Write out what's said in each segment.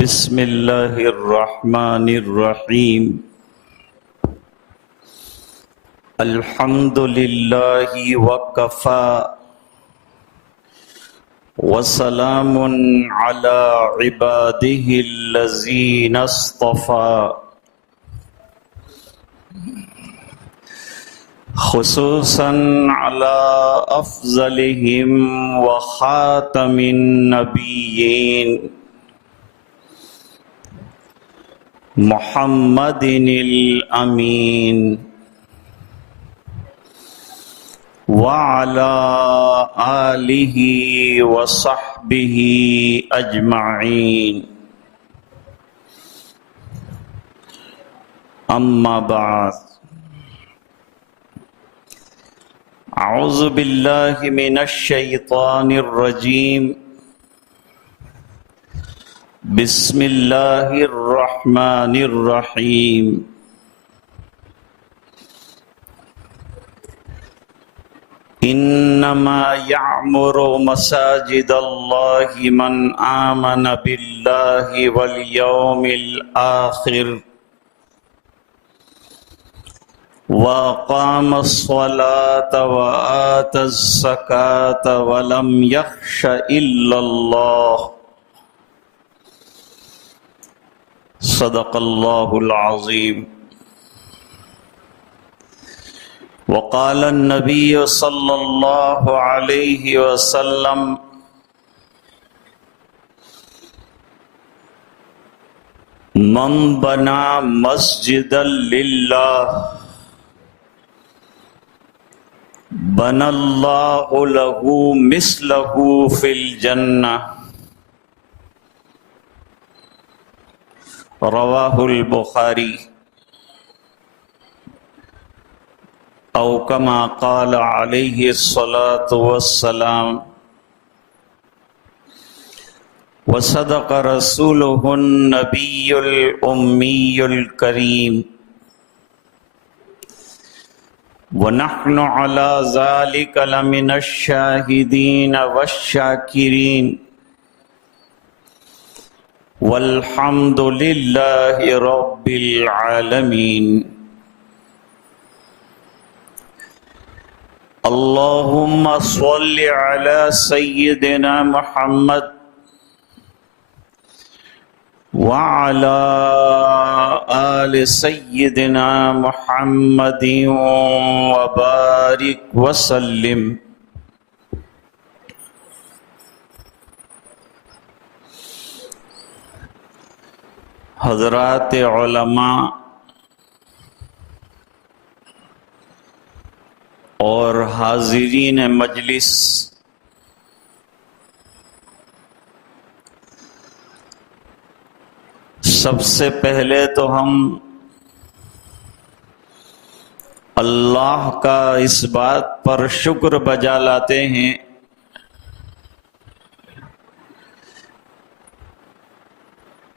بسم اللہ الرحمن الرحیم الحمد للہ وکفی وسلام علی عباده الذین اصطفی خصوصا علی افضلهم وخاتم النبیین محمد الامین وعلى آلہ وصحبہ اجمعین اما بعد اعوذ باللہ من الشیطان الرجیم بسم اللہ الرحمن الرحیم انما یعمر مساجد اللہ من آمن باللہ والیوم الآخر وأقام الصلاة وآتى الزكاة ولم يخش إلا الله صدق اللہ العظیم وقال النبی صلی اللہ علیہ وسلم من بنا مسجدا للہ بنى اللہ له مثلہ فی الجنہ رواہ البخاری او کما قال علیہ الصلاة والسلام وصدق رسولہ النبی الامی الکریم ونحن علی ذلک لمن الشاہدین والشاکرین والحمد للہ رب العالمین اللہم صل علی سیدنا محمد وعلی آل سیدنا محمد وبارک وسلم حضرات علماء اور حاضرین مجلس، سب سے پہلے تو ہم اللہ کا اس بات پر شکر بجا لاتے ہیں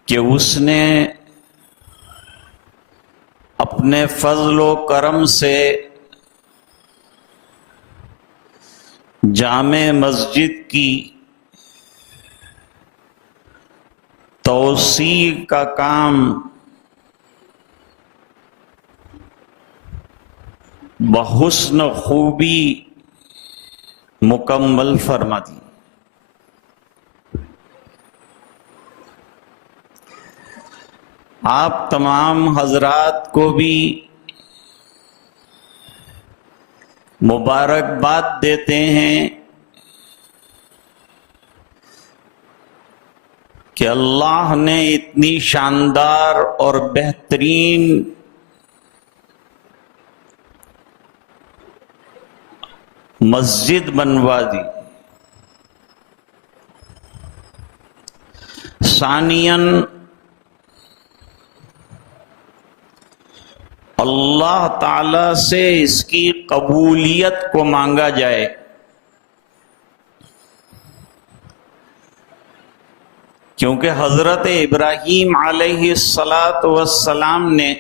کہ اس نے اپنے فضل و کرم سے جامع مسجد کی توسیع کا کام بحسن خوبی مکمل فرما دی۔ آپ تمام حضرات کو بھی مبارکباد دیتے ہیں کہ اللہ نے اتنی شاندار اور بہترین مسجد بنوا دی۔ ثانیاً اللہ تعالی سے اس کی قبولیت کو مانگا جائے۔ کیونکہ حضرت ابراہیم علیہ السلام نے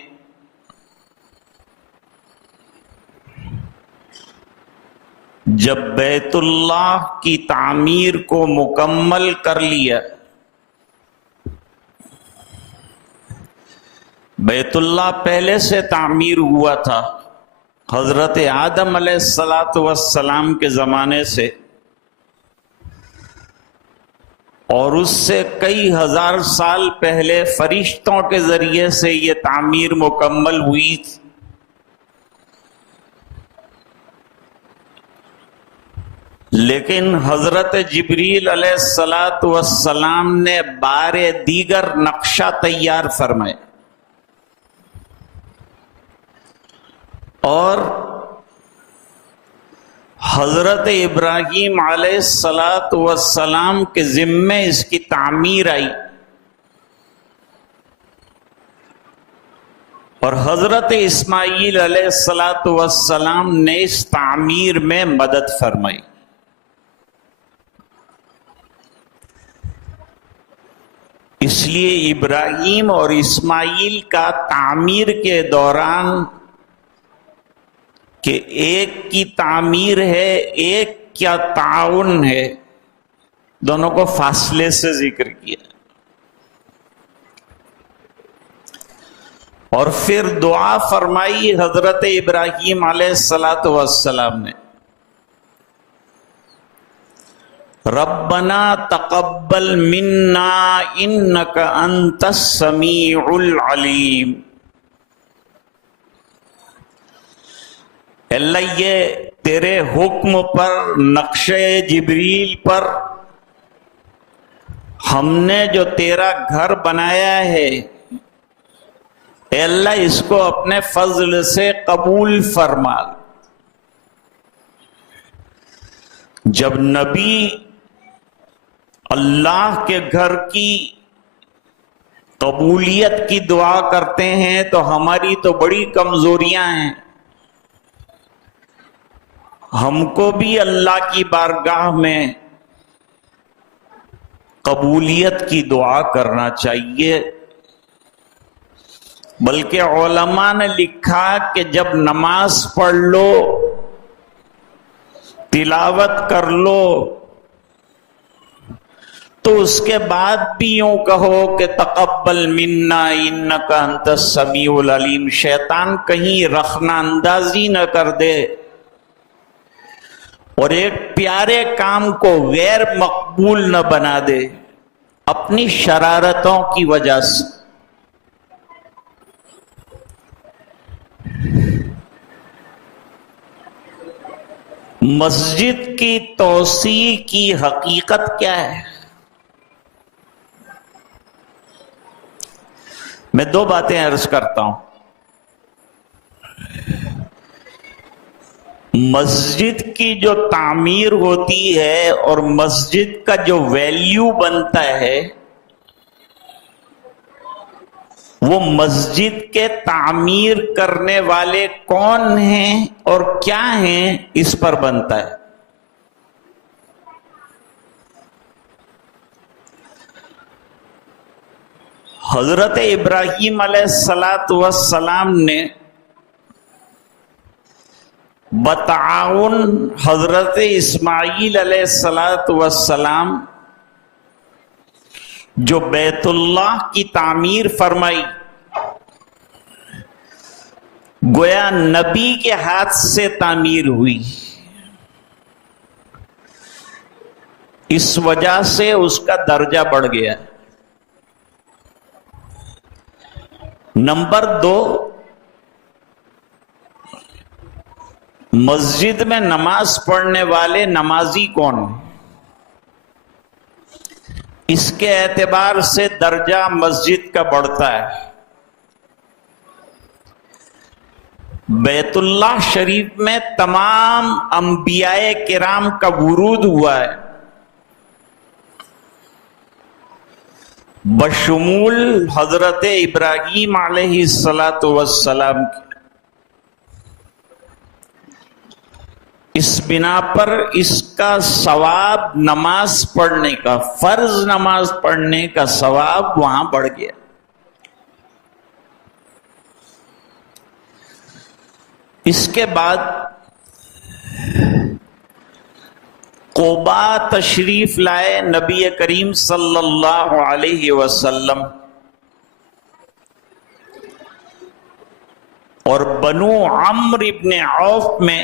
جب بیت اللہ کی تعمیر کو مکمل کر لیا بیت اللہ پہلے سے تعمیر ہوا تھا حضرت آدم علیہ السلام کے زمانے سے، اور اس سے کئی ہزار سال پہلے فرشتوں کے ذریعے سے یہ تعمیر مکمل ہوئی تھی۔ لیکن حضرت جبریل علیہ السلام نے بار دیگر نقشہ تیار فرمایا، اور حضرت ابراہیم علیہ السلام کے ذمے اس کی تعمیر آئی، اور حضرت اسماعیل علیہ السلام نے اس تعمیر میں مدد فرمائی۔ اس لیے ابراہیم اور اسماعیل کا تعمیر کے دوران کہ ایک کی تعمیر ہے، ایک کیا تعاون ہے، دونوں کو فاصلے سے ذکر کیا، اور پھر دعا فرمائی حضرت ابراہیم علیہ السلام نے، ربنا تقبل منا انک انت السمیع العلیم۔ اللہ یہ تیرے حکم پر، نقشہ جبریل پر ہم نے جو تیرا گھر بنایا ہے، اے اللہ اس کو اپنے فضل سے قبول فرما۔ جب نبی اللہ کے گھر کی قبولیت کی دعا کرتے ہیں تو ہماری تو بڑی کمزوریاں ہیں، ہم کو بھی اللہ کی بارگاہ میں قبولیت کی دعا کرنا چاہیے۔ بلکہ علماء نے لکھا کہ جب نماز پڑھ لو، تلاوت کر لو، تو اس کے بعد بھی یوں کہو کہ تقبل منا انک انت السمیع العلیم، شیطان کہیں رخنہ اندازی نہ کر دے اور ایک پیارے کام کو غیر مقبول نہ بنا دے اپنی شرارتوں کی وجہ سے۔ مسجد کی توسیع کی حقیقت کیا ہے؟ میں دو باتیں عرض کرتا ہوں۔ مسجد کی جو تعمیر ہوتی ہے اور مسجد کا جو ویلیو بنتا ہے، وہ مسجد کے تعمیر کرنے والے کون ہیں اور کیا ہیں اس پر بنتا ہے۔ حضرت ابراہیم علیہ السلام نے بتعاون حضرت اسماعیل علیہ السلام جو بیت اللہ کی تعمیر فرمائی، گویا نبی کے ہاتھ سے تعمیر ہوئی، اس وجہ سے اس کا درجہ بڑھ گیا۔ نمبر دو، مسجد میں نماز پڑھنے والے نمازی کون ہیں؟ اس کے اعتبار سے درجہ مسجد کا بڑھتا ہے۔ بیت اللہ شریف میں تمام انبیاء کرام کا ورود ہوا ہے، بشمول حضرت ابراہیم علیہ السلام کی۔ اس بنا پر اس کا ثواب نماز پڑھنے کا، فرض نماز پڑھنے کا ثواب وہاں بڑھ گیا۔ اس کے بعد قباء تشریف لائے نبی کریم صلی اللہ علیہ وسلم، اور بنو عمرو ابن عوف میں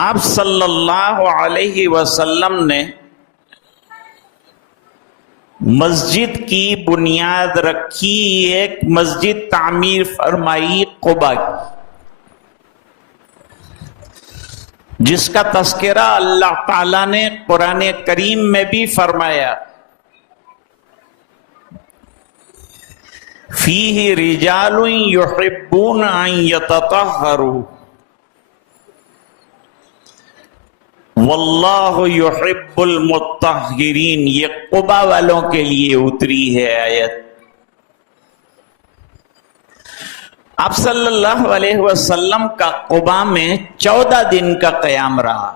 آپ صلی اللہ علیہ وسلم نے مسجد کی بنیاد رکھی، ایک مسجد تعمیر فرمائی قباء کی، جس کا تذکرہ اللہ تعالیٰ نے قرآن کریم میں بھی فرمایا، فیہ رجال یحبون ان یتطہروا واللہ یحب المطہرین۔ یہ قباء والوں کے لیے اتری ہے آیت۔ آپ صلی اللہ علیہ وسلم کا قباء میں 14 دن کا قیام رہا،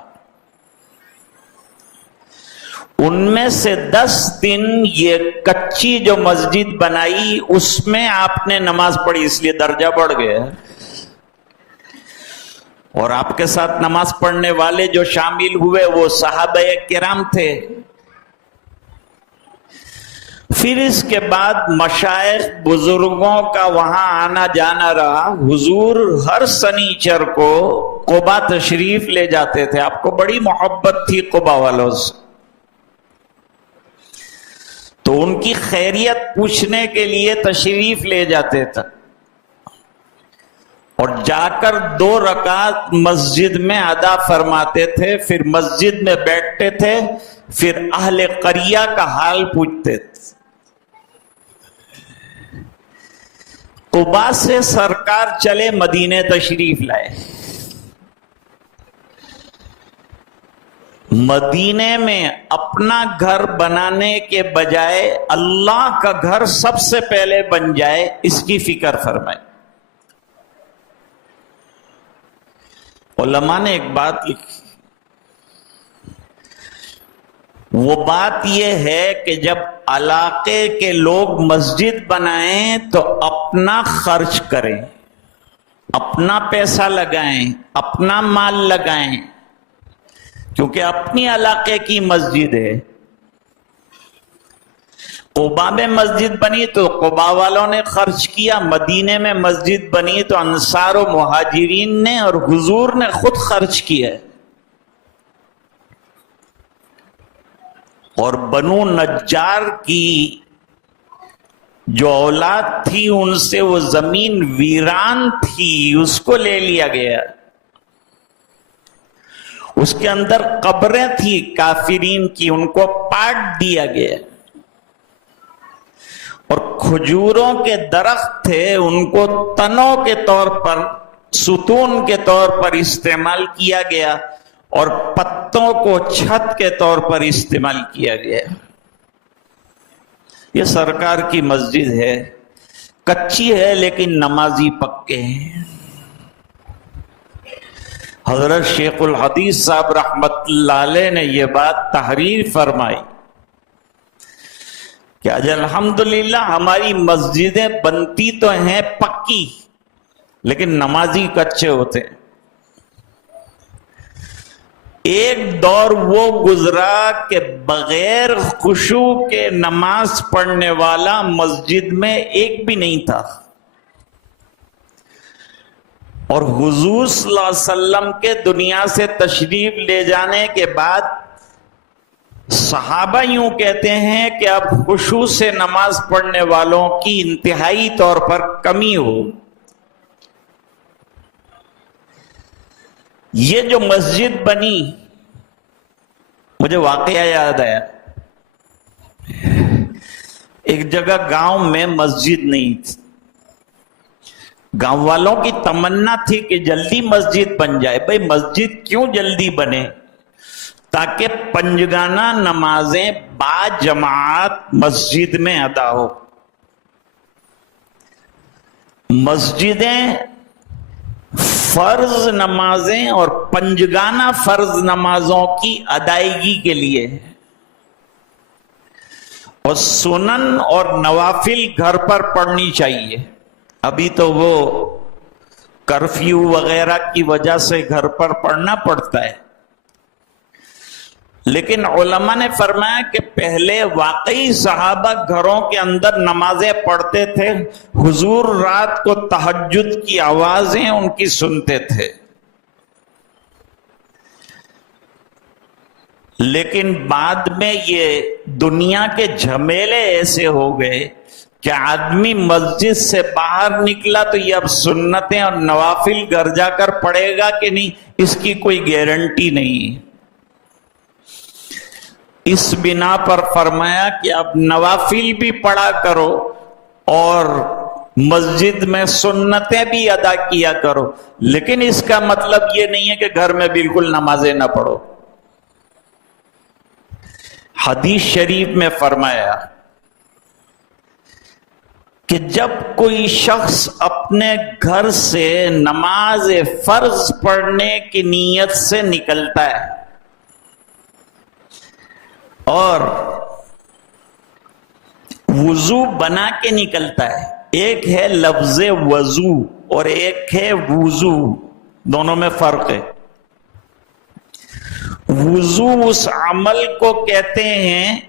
ان میں سے 10 دن یہ کچی جو مسجد بنائی اس میں آپ نے نماز پڑھی، اس لیے درجہ بڑھ گیا، اور آپ کے ساتھ نماز پڑھنے والے جو شامل ہوئے وہ صحابہ کرام تھے۔ پھر اس کے بعد مشائخ بزرگوں کا وہاں آنا جانا رہا۔ حضور ہر سنیچر کو قباء تشریف لے جاتے تھے، آپ کو بڑی محبت تھی قباء والوں سے، تو ان کی خیریت پوچھنے کے لیے تشریف لے جاتے تھے، اور جا کر 2 رکعت مسجد میں ادا فرماتے تھے، پھر مسجد میں بیٹھتے تھے، پھر اہل قریہ کا حال پوچھتے تھے۔ قباء سے سرکار چلے مدینے تشریف لائے۔ مدینے میں اپنا گھر بنانے کے بجائے اللہ کا گھر سب سے پہلے بن جائے، اس کی فکر فرمائے۔ علماء نے ایک بات لکھی، وہ بات یہ ہے کہ جب علاقے کے لوگ مسجد بنائیں تو اپنا خرچ کریں، اپنا پیسہ لگائیں، اپنا مال لگائیں، کیونکہ اپنی علاقے کی مسجد ہے۔ قباء میں مسجد بنی تو قباء والوں نے خرچ کیا، مدینے میں مسجد بنی تو انصار و مہاجرین نے اور حضور نے خود خرچ کیا، اور بنو نجار کی جو اولاد تھی ان سے وہ زمین ویران تھی، اس کو لے لیا گیا، اس کے اندر قبریں تھی کافرین کی، ان کو پاٹ دیا گیا، اور کھجوروں کے درخت تھے ان کو تنوں کے طور پر، ستون کے طور پر استعمال کیا گیا، اور پتوں کو چھت کے طور پر استعمال کیا گیا۔ یہ سرکار کی مسجد ہے، کچی ہے لیکن نمازی پکے ہیں۔ حضرت شیخ الحدیث صاحب رحمت اللہ علیہ نے یہ بات تحریر فرمائی کہ آج الحمدللہ ہماری مسجدیں بنتی تو ہیں پکی، لیکن نمازی کچے ہوتے ہیں۔ ایک دور وہ گزرا کہ بغیر خشوع کے نماز پڑھنے والا مسجد میں ایک بھی نہیں تھا، اور حضور صلی اللہ علیہ وسلم کے دنیا سے تشریف لے جانے کے بعد صحابہ یوں کہتے ہیں کہ اب خشوع سے نماز پڑھنے والوں کی انتہائی طور پر کمی ہو۔ یہ جو مسجد بنی، مجھے واقعہ یاد آیا، ایک جگہ گاؤں میں مسجد نہیں تھی، گاؤں والوں کی تمنا تھی کہ جلدی مسجد بن جائے۔ بھئی مسجد کیوں جلدی بنے؟ تاکہ پنجگانہ نمازیں با جماعت مسجد میں ادا ہو۔ مسجدیں فرض نمازیں اور پنجگانہ فرض نمازوں کی ادائیگی کے لیے، اور سنن اور نوافل گھر پر پڑھنی چاہیے۔ ابھی تو وہ کرفیو وغیرہ کی وجہ سے گھر پر پڑھنا پڑتا ہے، لیکن علماء نے فرمایا کہ پہلے واقعی صحابہ گھروں کے اندر نمازیں پڑھتے تھے، حضور رات کو تہجد کی آوازیں ان کی سنتے تھے، لیکن بعد میں یہ دنیا کے جھمیلے ایسے ہو گئے کہ آدمی مسجد سے باہر نکلا تو یہ اب سنتیں اور نوافل گھر جا کر پڑھے گا کہ نہیں، اس کی کوئی گارنٹی نہیں ہے۔ اس بنا پر فرمایا کہ اب نوافل بھی پڑھا کرو اور مسجد میں سنتیں بھی ادا کیا کرو، لیکن اس کا مطلب یہ نہیں ہے کہ گھر میں بالکل نمازیں نہ پڑھو۔ حدیث شریف میں فرمایا کہ جب کوئی شخص اپنے گھر سے نماز فرض پڑھنے کی نیت سے نکلتا ہے اور وضو بنا کے نکلتا ہے، ایک ہے لفظ وضو اور ایک ہے وضو، دونوں میں فرق ہے۔ وضو اس عمل کو کہتے ہیں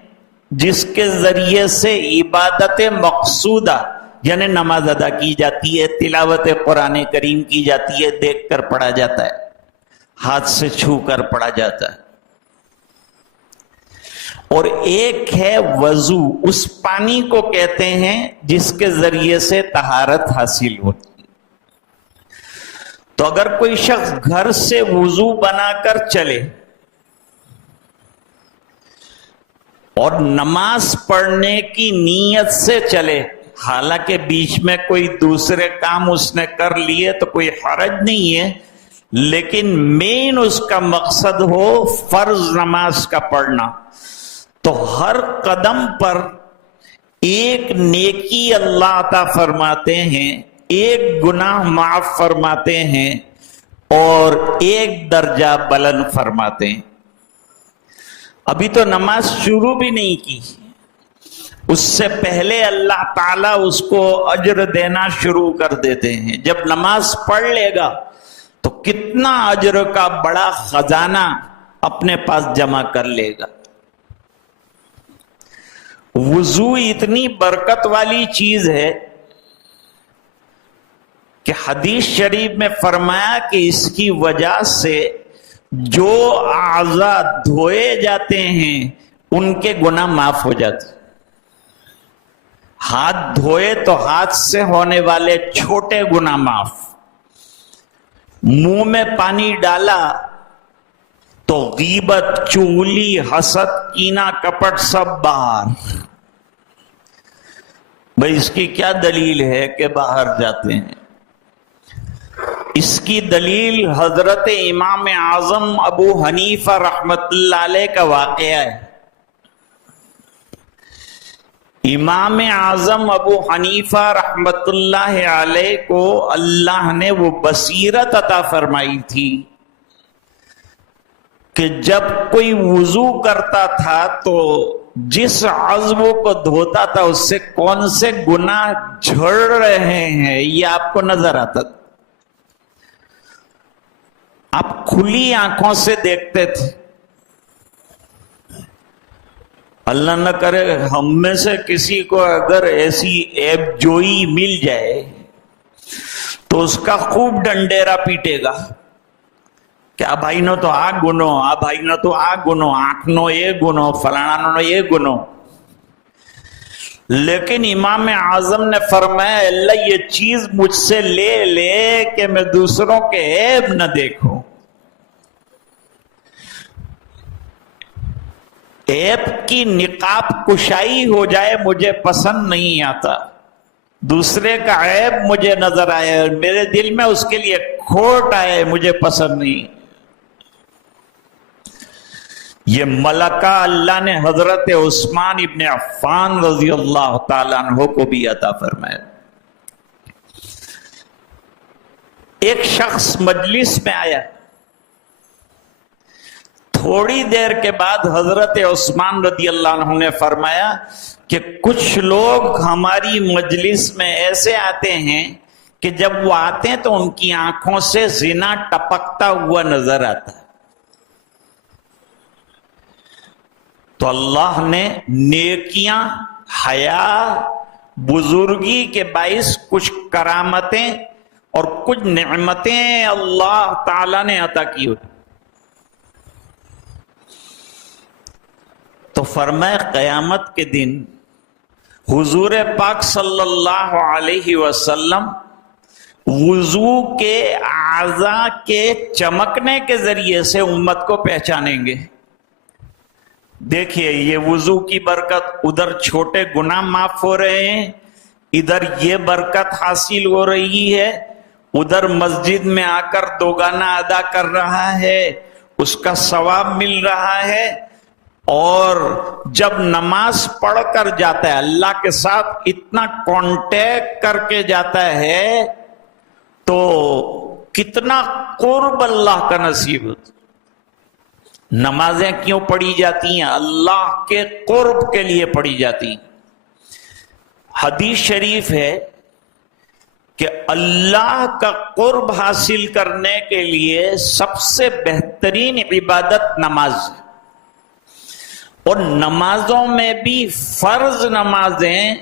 جس کے ذریعے سے عبادت مقصودہ یعنی نماز ادا کی جاتی ہے، تلاوت قرآن کریم کی جاتی ہے، دیکھ کر پڑھا جاتا ہے، ہاتھ سے چھو کر پڑھا جاتا ہے، اور ایک ہے وضو، اس پانی کو کہتے ہیں جس کے ذریعے سے طہارت حاصل ہوتی ہے۔ تو اگر کوئی شخص گھر سے وضو بنا کر چلے اور نماز پڑھنے کی نیت سے چلے، حالانکہ بیچ میں کوئی دوسرے کام اس نے کر لیے تو کوئی حرج نہیں ہے، لیکن مین اس کا مقصد ہو فرض نماز کا پڑھنا، تو ہر قدم پر ایک نیکی اللہ عطا فرماتے ہیں، ایک گناہ معاف فرماتے ہیں اور ایک درجہ بلند فرماتے ہیں۔ ابھی تو نماز شروع بھی نہیں کی، اس سے پہلے اللہ تعالیٰ اس کو اجر دینا شروع کر دیتے ہیں۔ جب نماز پڑھ لے گا تو کتنا اجر کا بڑا خزانہ اپنے پاس جمع کر لے گا۔ وضو اتنی برکت والی چیز ہے کہ حدیث شریف میں فرمایا کہ اس کی وجہ سے جو اعضاء دھوئے جاتے ہیں ان کے گناہ معاف ہو جاتے۔ ہاتھ دھوئے تو ہاتھ سے ہونے والے چھوٹے گناہ معاف، منہ میں پانی ڈالا تو غیبت، چغلی، حسد، کینہ، کپٹ سب باہر۔ بھئی اس کی کیا دلیل ہے کہ باہر جاتے ہیں؟ اس کی دلیل حضرت امام اعظم ابو حنیفہ رحمت اللہ علیہ کا واقعہ ہے۔ امام اعظم ابو حنیفہ رحمت اللہ علیہ کو اللہ نے وہ بصیرت عطا فرمائی تھی کہ جب کوئی وضو کرتا تھا تو جس عضو کو دھوتا تھا اس سے کون سے گناہ جھڑ رہے ہیں یہ آپ کو نظر آتا تھا، آپ کھلی آنکھوں سے دیکھتے تھے۔ اللہ نہ کرے ہم میں سے کسی کو اگر ایسی عیب جوئی مل جائے تو اس کا خوب ڈنڈیرا پیٹے گا کہ آ بھائی نو تو آ گنو، آ بھائی نو تو آ گنو، آنکھ نو یہ گنو، فلانا نو یہ گنو۔ لیکن امام اعظم نے فرمایا اللہ یہ چیز مجھ سے لے لے کہ میں دوسروں کے عیب نہ دیکھوں، عیب کی نقاب کشائی ہو جائے مجھے پسند نہیں آتا، دوسرے کا عیب مجھے نظر آئے اور میرے دل میں اس کے لیے کھوٹ آئے مجھے پسند نہیں۔ یہ ملکہ اللہ نے حضرت عثمان ابن عفان رضی اللہ تعالیٰ عنہ کو بھی عطا فرمایا۔ ایک شخص مجلس میں آیا، تھوڑی دیر کے بعد حضرت عثمان رضی اللہ عنہ نے فرمایا کہ کچھ لوگ ہماری مجلس میں ایسے آتے ہیں کہ جب وہ آتے ہیں تو ان کی آنکھوں سے زنا ٹپکتا ہوا نظر آتا ہے۔ تو اللہ نے نیکیاں، حیا، بزرگی کے باعث کچھ کرامتیں اور کچھ نعمتیں اللہ تعالی نے عطا کی ہوئی. تو فرمائے قیامت کے دن حضور پاک صلی اللہ علیہ وسلم وضو کے اعضاء کے چمکنے کے ذریعے سے امت کو پہچانیں گے. دیکھیے یہ وضو کی برکت، ادھر چھوٹے گناہ معاف ہو رہے ہیں، ادھر یہ برکت حاصل ہو رہی ہے، ادھر مسجد میں آ کر دوگانہ ادا کر رہا ہے، اس کا ثواب مل رہا ہے. اور جب نماز پڑھ کر جاتا ہے اللہ کے ساتھ اتنا کانٹیکٹ کر کے جاتا ہے تو کتنا قرب اللہ کا نصیب ہوتا. نمازیں کیوں پڑھی جاتی ہیں؟ اللہ کے قرب کے لیے پڑھی جاتی ہیں. حدیث شریف ہے کہ اللہ کا قرب حاصل کرنے کے لیے سب سے بہترین عبادت نماز ہے. اور نمازوں میں بھی فرض نمازیں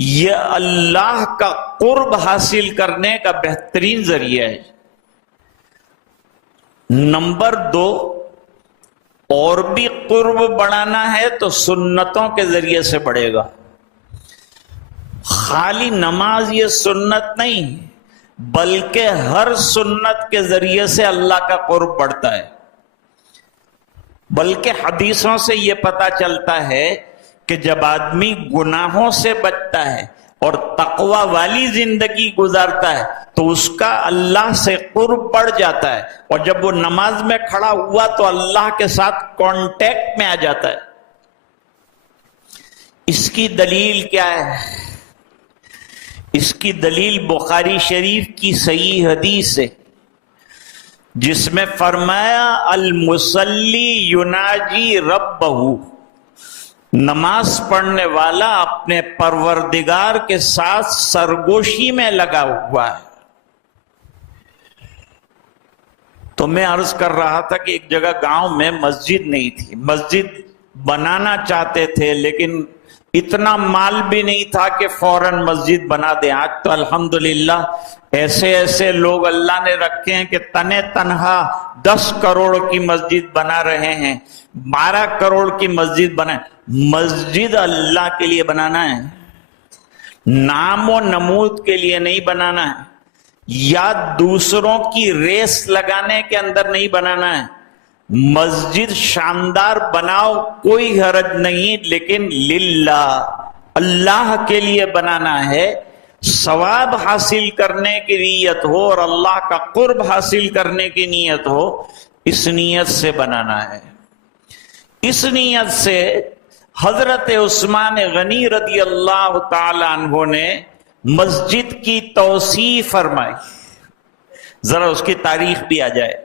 یہ اللہ کا قرب حاصل کرنے کا بہترین ذریعہ ہے. نمبر 2، اور بھی قرب بڑھانا ہے تو سنتوں کے ذریعے سے بڑھے گا. خالی نماز یہ سنت نہیں بلکہ ہر سنت کے ذریعے سے اللہ کا قرب بڑھتا ہے. بلکہ حدیثوں سے یہ پتا چلتا ہے کہ جب آدمی گناہوں سے بچتا ہے اور تقوی والی زندگی گزارتا ہے تو اس کا اللہ سے قرب بڑھ جاتا ہے، اور جب وہ نماز میں کھڑا ہوا تو اللہ کے ساتھ کانٹیکٹ میں آ جاتا ہے. اس کی دلیل کیا ہے؟ اس کی دلیل بخاری شریف کی صحیح حدیث ہے جس میں فرمایا المصلی یناجی ربہ، نماز پڑھنے والا اپنے پروردگار کے ساتھ سرگوشی میں لگا ہوا ہے. تو میں عرض کر رہا تھا کہ ایک جگہ گاؤں میں مسجد نہیں تھی، مسجد بنانا چاہتے تھے لیکن اتنا مال بھی نہیں تھا کہ فوراً مسجد بنا دیں. آج تو الحمدللہ ایسے ایسے لوگ اللہ نے رکھے ہیں کہ تنے تنہا 10 کروڑ کی مسجد بنا رہے ہیں، 12 کروڑ کی مسجد بنائیں. مسجد اللہ کے لیے بنانا ہے، نام و نمود کے لیے نہیں بنانا ہے، یا دوسروں کی ریس لگانے کے اندر نہیں بنانا ہے. مسجد شاندار بناؤ کوئی حرج نہیں، لیکن للہ، اللہ کے لیے بنانا ہے. ثواب حاصل کرنے کی نیت ہو اور اللہ کا قرب حاصل کرنے کی نیت ہو، اس نیت سے بنانا ہے. اس نیت سے حضرت عثمان غنی رضی اللہ تعالی عنہ نے مسجد کی توسیع فرمائی. ذرا اس کی تاریخ بھی آ جائے.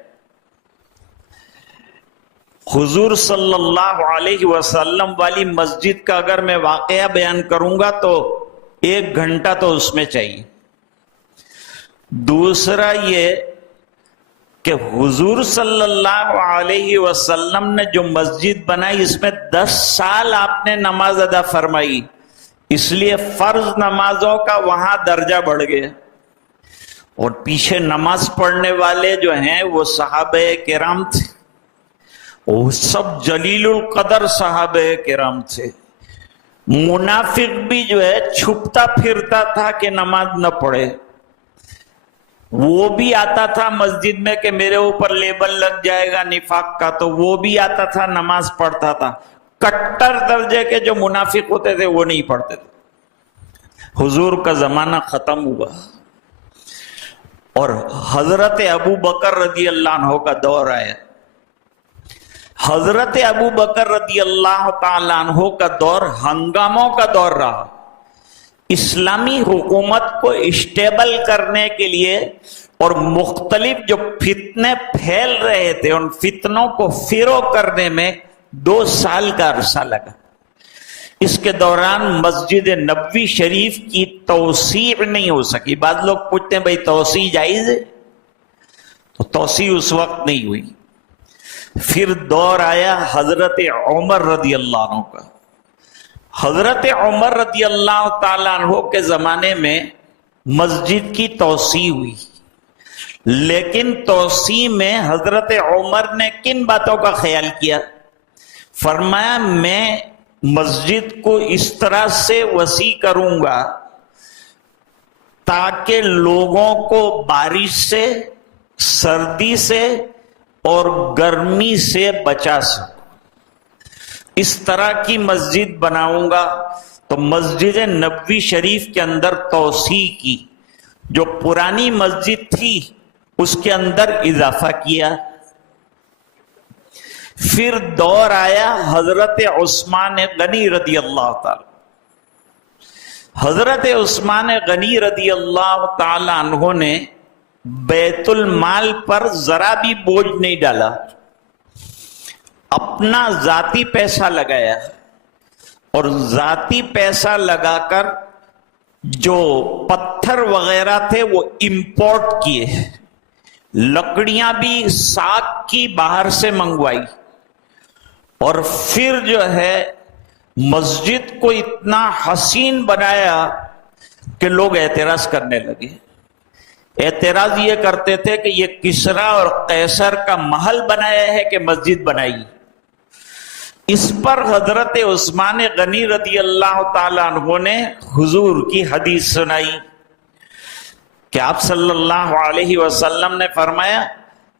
حضور صلی اللہ علیہ وسلم والی مسجد کا اگر میں واقعہ بیان کروں گا تو 1 گھنٹہ تو اس میں چاہیے. دوسرا یہ کہ حضور صلی اللہ علیہ وسلم نے جو مسجد بنائی اس میں 10 سال آپ نے نماز ادا فرمائی، اس لیے فرض نمازوں کا وہاں درجہ بڑھ گیا. اور پیچھے نماز پڑھنے والے جو ہیں وہ صحابہ کرام تھے، وہ سب جلیل القدر صحابہ کرام تھے. منافق بھی جو ہے چھپتا پھرتا تھا کہ نماز نہ پڑھے، وہ بھی آتا تھا مسجد میں کہ میرے اوپر لیبل لگ جائے گا نفاق کا، تو وہ بھی آتا تھا نماز پڑھتا تھا. کٹر درجے کے جو منافق ہوتے تھے وہ نہیں پڑھتے تھے. حضور کا زمانہ ختم ہوا اور حضرت ابو بکر رضی اللہ عنہ کا دور آیا. حضرت ابو بکر رضی اللہ تعالیٰ عنہ کا دور ہنگاموں کا دور رہا. اسلامی حکومت کو اسٹیبل کرنے کے لیے اور مختلف جو فتنے پھیل رہے تھے ان فتنوں کو فروغ کرنے میں 2 سال کا عرصہ لگا. اس کے دوران مسجد نبوی شریف کی توسیع نہیں ہو سکی. بعض لوگ پوچھتے ہیں بھائی توسیع جائز ہے؟ تو توسیع اس وقت نہیں ہوئی. پھر دور آیا حضرت عمر رضی اللہ عنہ کا. حضرت عمر رضی اللہ تعالیٰ عنہ کے زمانے میں مسجد کی توسیع ہوئی، لیکن توسیع میں حضرت عمر نے کن باتوں کا خیال کیا؟ فرمایا میں مسجد کو اس طرح سے وسیع کروں گا تاکہ لوگوں کو بارش سے، سردی سے اور گرمی سے بچا سکوں. اس طرح کی مسجد بناؤں گا. تو مسجد نبوی شریف کے اندر توسیع کی، جو پرانی مسجد تھی اس کے اندر اضافہ کیا. پھر دور آیا حضرت عثمان غنی رضی اللہ تعالی. حضرت عثمان غنی رضی اللہ تعالی عنہ نے بیت المال پر ذرا بھی بوجھ نہیں ڈالا، اپنا ذاتی پیسہ لگایا، اور ذاتی پیسہ لگا کر جو پتھر وغیرہ تھے وہ امپورٹ کیے، لکڑیاں بھی ساکھ کی باہر سے منگوائی، اور پھر جو ہے مسجد کو اتنا حسین بنایا کہ لوگ اعتراض کرنے لگے. اعتراض یہ کرتے تھے کہ یہ کسرا اور قیصر کا محل بنایا ہے کہ مسجد بنائی. اس پر حضرت عثمان غنی رضی اللہ تعالی عنہ نے حضور کی حدیث سنائی کہ آپ صلی اللہ علیہ وسلم نے فرمایا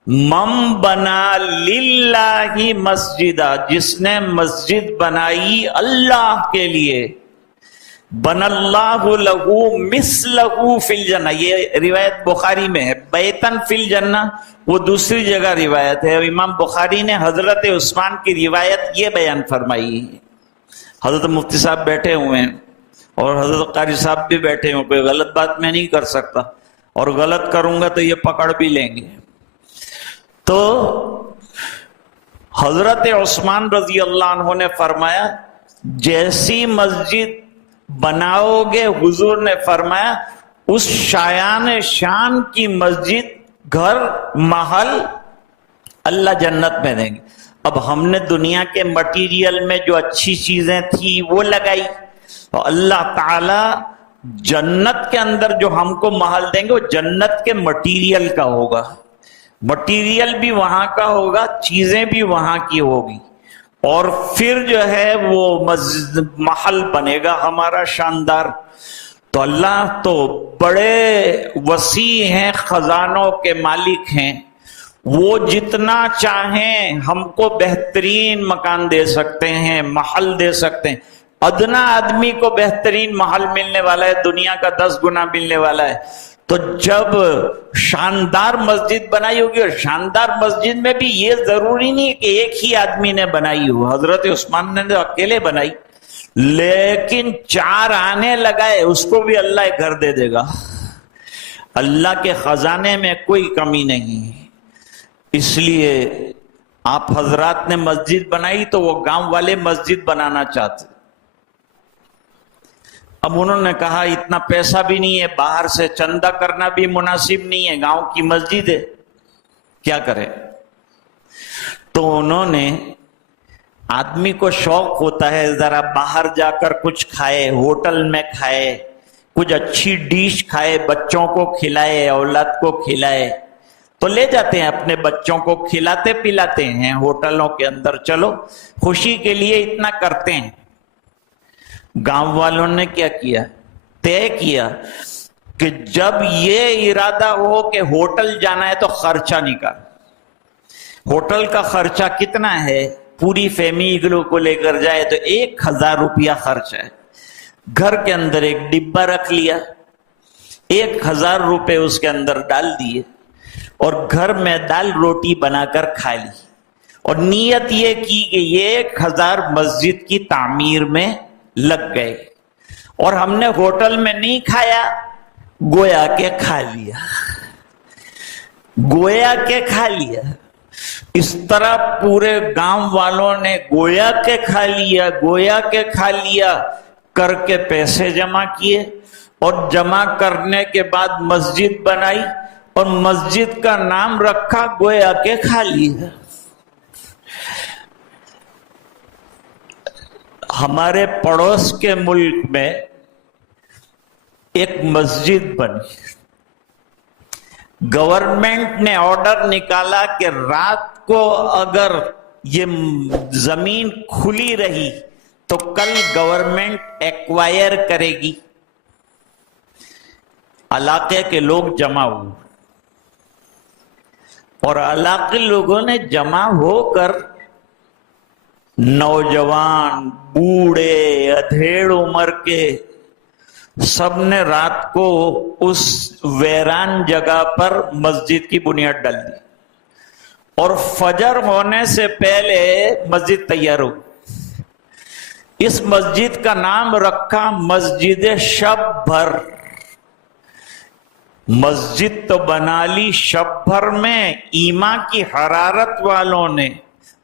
من بنا للہ مسجدہ، جس نے مسجد بنائی اللہ کے لیے، بن اللہ لہو مثلہ فی الجنہ. یہ روایت بخاری میں ہے. بیتن فی الجنہ وہ دوسری جگہ روایت ہے. امام بخاری نے حضرت عثمان کی روایت یہ بیان فرمائی. حضرت مفتی صاحب بیٹھے ہوئے ہیں اور حضرت قاری صاحب بھی بیٹھے ہوئے، کوئی غلط بات میں نہیں کر سکتا، اور غلط کروں گا تو یہ پکڑ بھی لیں گے. تو حضرت عثمان رضی اللہ عنہ نے فرمایا جیسی مسجد بناؤ گے، حضور نے فرمایا اس شایان شان کی مسجد، گھر، محل اللہ جنت میں دیں گے. اب ہم نے دنیا کے مٹیریل میں جو اچھی چیزیں تھی وہ لگائی، تو اللہ تعالی جنت کے اندر جو ہم کو محل دیں گے وہ جنت کے مٹیریل کا ہوگا. مٹیریل بھی وہاں کا ہوگا، چیزیں بھی وہاں کی ہوگی، اور پھر جو ہے وہ محل بنے گا ہمارا شاندار. تو اللہ تو بڑے وسیع ہیں، خزانوں کے مالک ہیں. وہ جتنا چاہیں ہم کو بہترین مکان دے سکتے ہیں، محل دے سکتے ہیں. ادنا آدمی کو بہترین محل ملنے والا ہے، دنیا کا 10 گنا ملنے والا ہے. تو جب شاندار مسجد بنائی ہوگی، اور شاندار مسجد میں بھی یہ ضروری نہیں کہ ایک ہی آدمی نے بنائی ہو. حضرت عثمان نے تو اکیلے بنائی، لیکن 4 آنے لگائے، اس کو بھی اللہ ایک گھر دے دے گا. اللہ کے خزانے میں کوئی کمی نہیں. اس لیے آپ حضرات نے مسجد بنائی تو وہ گاؤں والے مسجد بنانا چاہتے. اب انہوں نے کہا اتنا پیسہ بھی نہیں ہے، باہر سے چندہ کرنا بھی مناسب نہیں ہے، گاؤں کی مسجد ہے، کیا کرے؟ تو انہوں نے، آدمی کو شوق ہوتا ہے ذرا باہر جا کر کچھ کھائے، ہوٹل میں کھائے، کچھ اچھی ڈش کھائے، بچوں کو کھلائے، اولاد کو کھلائے. تو لے جاتے ہیں اپنے بچوں کو، کھلاتے پلاتے ہیں ہوٹلوں کے اندر. چلو خوشی کے لیے اتنا کرتے ہیں. گاؤں والوں نے کیا کیا؟ طے کیا کہ جب یہ ارادہ ہو کہ ہوٹل جانا ہے تو خرچہ نکال. ہوٹل کا خرچہ کتنا ہے؟ پوری فیملی کو لے کر جائے تو 1000 روپیہ خرچ ہے. گھر کے اندر ایک ڈبہ رکھ لیا، 1000 روپے اس کے اندر ڈال دیے، اور گھر میں دال روٹی بنا کر کھا لی، اور نیت یہ کی کہ یہ 1000 مسجد کی تعمیر میں لگ گئے. اور ہم نے ہوٹل میں نہیں کھایا، گویا کے کھا لیا، گویا کے کھا لیا. اس طرح پورے گاؤں والوں نے گویا کے کھا لیا، گویا کے کھا لیا کر کے پیسے جمع کیے، اور جمع کرنے کے بعد مسجد بنائی، اور مسجد کا نام رکھا گویا کے کھا لیا. ہمارے پڑوس کے ملک میں ایک مسجد بنی. گورنمنٹ نے آرڈر نکالا کہ رات کو اگر یہ زمین کھلی رہی تو کل گورنمنٹ ایکوائر کرے گی. علاقے کے لوگ جمع ہوئے اور علاقے لوگوں نے جمع ہو کر نوجوان، بوڑھے، ادھیڑ عمر کے سب نے رات کو اس ویران جگہ پر مسجد کی بنیاد ڈال دی اور فجر ہونے سے پہلے مسجد تیار ہو. اس مسجد کا نام رکھا مسجد شب بھر. مسجد تو بنا لی شب بھر میں. ایمان کی حرارت والوں نے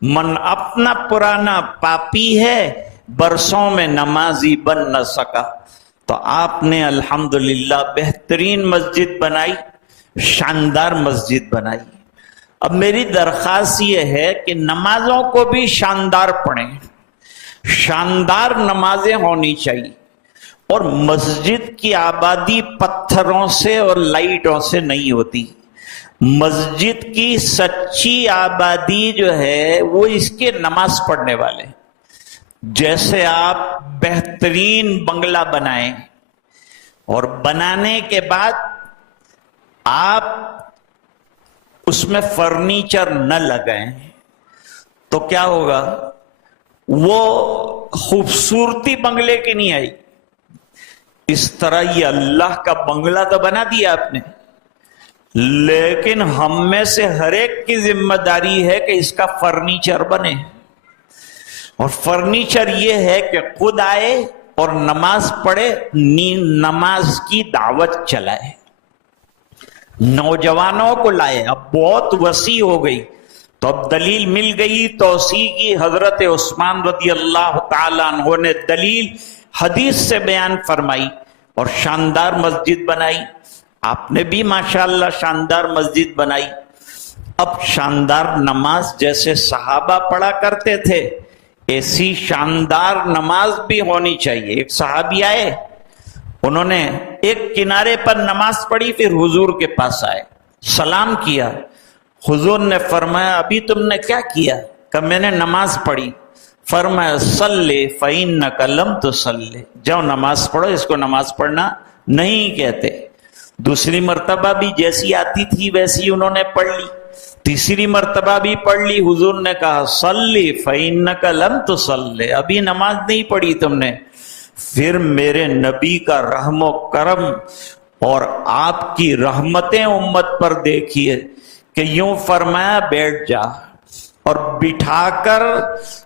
من اپنا پرانا پاپی ہے برسوں میں نمازی بن نہ سکا، تو آپ نے الحمدللہ بہترین مسجد بنائی، شاندار مسجد بنائی. اب میری درخواست یہ ہے کہ نمازوں کو بھی شاندار پڑھیں، شاندار نمازیں ہونی چاہیے. اور مسجد کی آبادی پتھروں سے اور لائٹوں سے نہیں ہوتی. مسجد کی سچی آبادی جو ہے وہ اس کے نماز پڑھنے والے. جیسے آپ بہترین بنگلہ بنائیں اور بنانے کے بعد آپ اس میں فرنیچر نہ لگائیں تو کیا ہوگا؟ وہ خوبصورتی بنگلے کی نہیں آئی. اس طرح یہ اللہ کا بنگلہ تو بنا دیا آپ نے، لیکن ہم میں سے ہر ایک کی ذمہ داری ہے کہ اس کا فرنیچر بنے. اور فرنیچر یہ ہے کہ خود آئے اور نماز پڑھے، نماز کی دعوت چلائے، نوجوانوں کو لائے. اب بہت وسیع ہو گئی تو اب دلیل مل گئی توسیع کی. حضرت عثمان رضی اللہ تعالیٰ عنہ نے دلیل حدیث سے بیان فرمائی اور شاندار مسجد بنائی. آپ نے بھی ماشاءاللہ شاندار مسجد بنائی. اب شاندار نماز جیسے صحابہ پڑھا کرتے تھے ایسی شاندار نماز بھی ہونی چاہیے. ایک صحابی آئے، انہوں نے ایک کنارے پر نماز پڑھی، پھر حضور کے پاس آئے، سلام کیا. حضور نے فرمایا ابھی تم نے کیا کیا؟ کہ میں نے نماز پڑھی. فرمایا صلی فإنک لم تصلی، جاؤ نماز پڑھو، اس کو نماز پڑھنا نہیں کہتے. دوسری مرتبہ بھی جیسی آتی تھی ویسی انہوں نے پڑھ لی. تیسری مرتبہ بھی پڑھ لی. حضور نے کہا صلی فإنک لم تصلی، ابھی نماز نہیں پڑھی تم نے. پھر میرے نبی کا رحم و کرم اور آپ کی رحمتیں امت پر دیکھیے کہ یوں فرمایا بیٹھ جا، اور بٹھا کر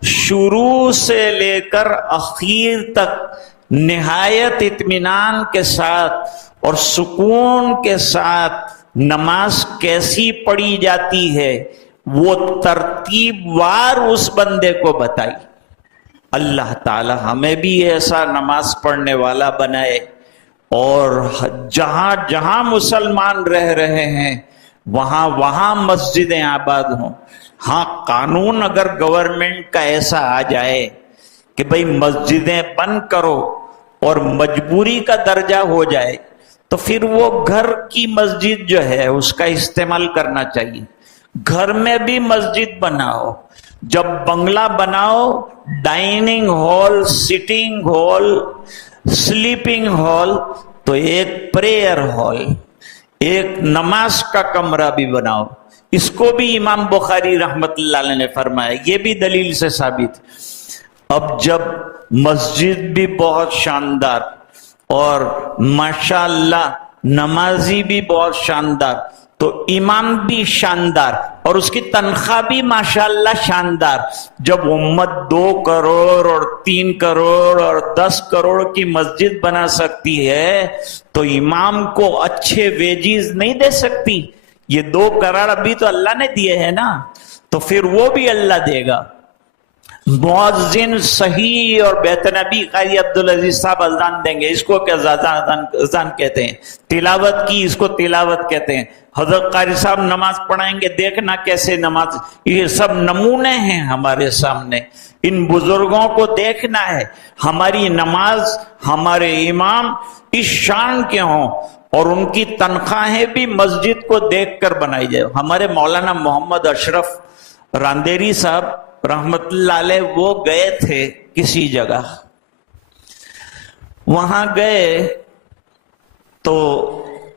شروع سے لے کر اخیر تک نہایت اطمینان کے ساتھ اور سکون کے ساتھ نماز کیسی پڑھی جاتی ہے وہ ترتیب وار اس بندے کو بتائی. اللہ تعالی ہمیں بھی ایسا نماز پڑھنے والا بنائے اور جہاں جہاں مسلمان رہ رہے ہیں وہاں وہاں مسجدیں آباد ہوں. ہاں قانون اگر گورنمنٹ کا ایسا آ جائے کہ بھئی مسجدیں بند کرو اور مجبوری کا درجہ ہو جائے تو پھر وہ گھر کی مسجد جو ہے اس کا استعمال کرنا چاہیے. گھر میں بھی مسجد بناؤ. جب بنگلہ بناؤ dining hall, sitting hall, sleeping hall, تو ایک پریئر ہال، ایک نماز کا کمرہ بھی بناؤ. اس کو بھی امام بخاری رحمت اللہ علیہ نے فرمایا، یہ بھی دلیل سے ثابت. اب جب مسجد بھی بہت شاندار اور ماشاءاللہ نمازی بھی بہت شاندار تو امام بھی شاندار اور اس کی تنخواہ بھی ماشاءاللہ شاندار. جب امت 2 کروڑ اور 3 کروڑ اور 10 کروڑ کی مسجد بنا سکتی ہے تو امام کو اچھے ویجز نہیں دے سکتی؟ یہ 2 کروڑ ابھی تو اللہ نے دیے ہیں نا، تو پھر وہ بھی اللہ دے گا. مؤذن صحیح اور بہتر نبی قاری عبدالعزیز صاحب اذان دیں گے، اس کو کیا اذان کہتے ہیں؟ تلاوت کی اس کو تلاوت کہتے ہیں. حضرت قاری صاحب نماز پڑھائیں گے، دیکھنا کیسے نماز. یہ سب نمونے ہیں ہمارے سامنے ان بزرگوں کو دیکھنا ہے، ہماری نماز، ہمارے امام اس شان کے ہوں اور ان کی تنخواہیں بھی مسجد کو دیکھ کر بنائی جائے۔ ہمارے مولانا محمد اشرف راندیری صاحب رحمت اللہ علیہ وہ گئے تھے کسی جگہ، وہاں گئے تو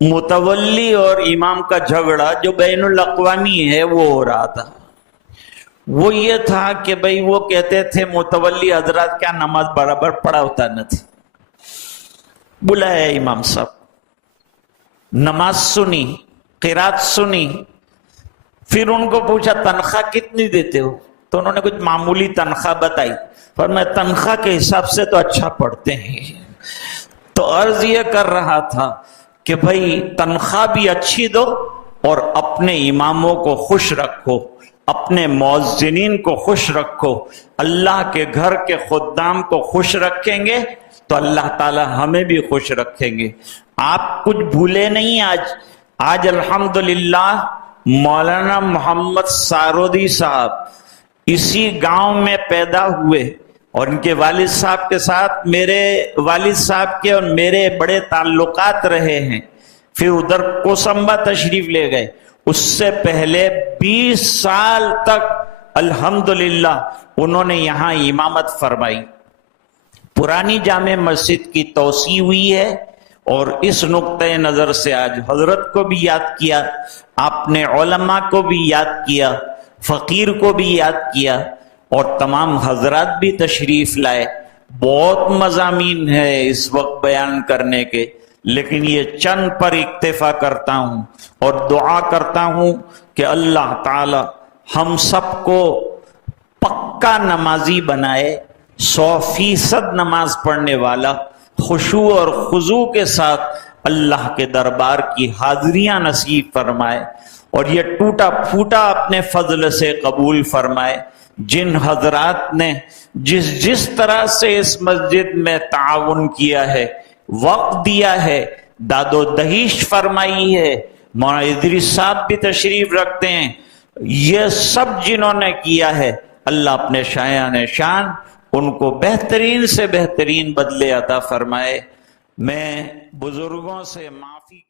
متولی اور امام کا جھگڑا جو بین الاقوامی ہے وہ ہو رہا تھا۔ وہ یہ تھا کہ بھئی وہ کہتے تھے متولی حضرات کیا نماز برابر پڑھا ہوتا نہ تھی۔ بلایا امام صاحب، نماز سنی، قرات سنی، پھر ان کو پوچھا تنخواہ کتنی دیتے ہو؟ تو انہوں نے کچھ معمولی تنخواہ بتائی، پر میں تنخواہ کے حساب سے تو اچھا پڑھتے ہیں۔ تو عرض یہ کر رہا تھا کہ بھئی تنخواہ بھی اچھی دو اور اپنے اماموں کو خوش رکھو، اپنے مؤذنین کو خوش رکھو۔ اللہ کے گھر کے خدام کو خوش رکھیں گے تو اللہ تعالی ہمیں بھی خوش رکھیں گے۔ آپ کچھ بھولے نہیں، آج الحمدللہ مولانا محمد سارودی صاحب اسی گاؤں میں پیدا ہوئے اور ان کے والد صاحب کے ساتھ میرے والد صاحب کے اور میرے بڑے تعلقات رہے ہیں۔ پھر ادھر کوسمبا تشریف لے گئے، اس سے پہلے 20 سال تک الحمدللہ انہوں نے یہاں امامت فرمائی۔ پرانی جامع مسجد کی توسیع ہوئی ہے اور اس نقطۂ نظر سے آج حضرت کو بھی یاد کیا، آپ نے علماء کو بھی یاد کیا، فقیر کو بھی یاد کیا اور تمام حضرات بھی تشریف لائے۔ بہت مضامین ہے اس وقت بیان کرنے کے، لیکن یہ چند پر اکتفا کرتا ہوں اور دعا کرتا ہوں کہ اللہ تعالی ہم سب کو پکا نمازی بنائے، 100% نماز پڑھنے والا، خشوع اور خضوع کے ساتھ اللہ کے دربار کی حاضریاں نصیب فرمائے اور یہ ٹوٹا پھوٹا اپنے فضل سے قبول فرمائے۔ جن حضرات نے جس طرح سے اس مسجد میں تعاون کیا ہے، وقت دیا ہے، داد و دہیش فرمائی ہے، مولانا ادریس صاحب بھی تشریف رکھتے ہیں، یہ سب جنہوں نے کیا ہے اللہ اپنے شایان شان ان کو بہترین سے بہترین بدلے عطا فرمائے۔ میں بزرگوں سے معافی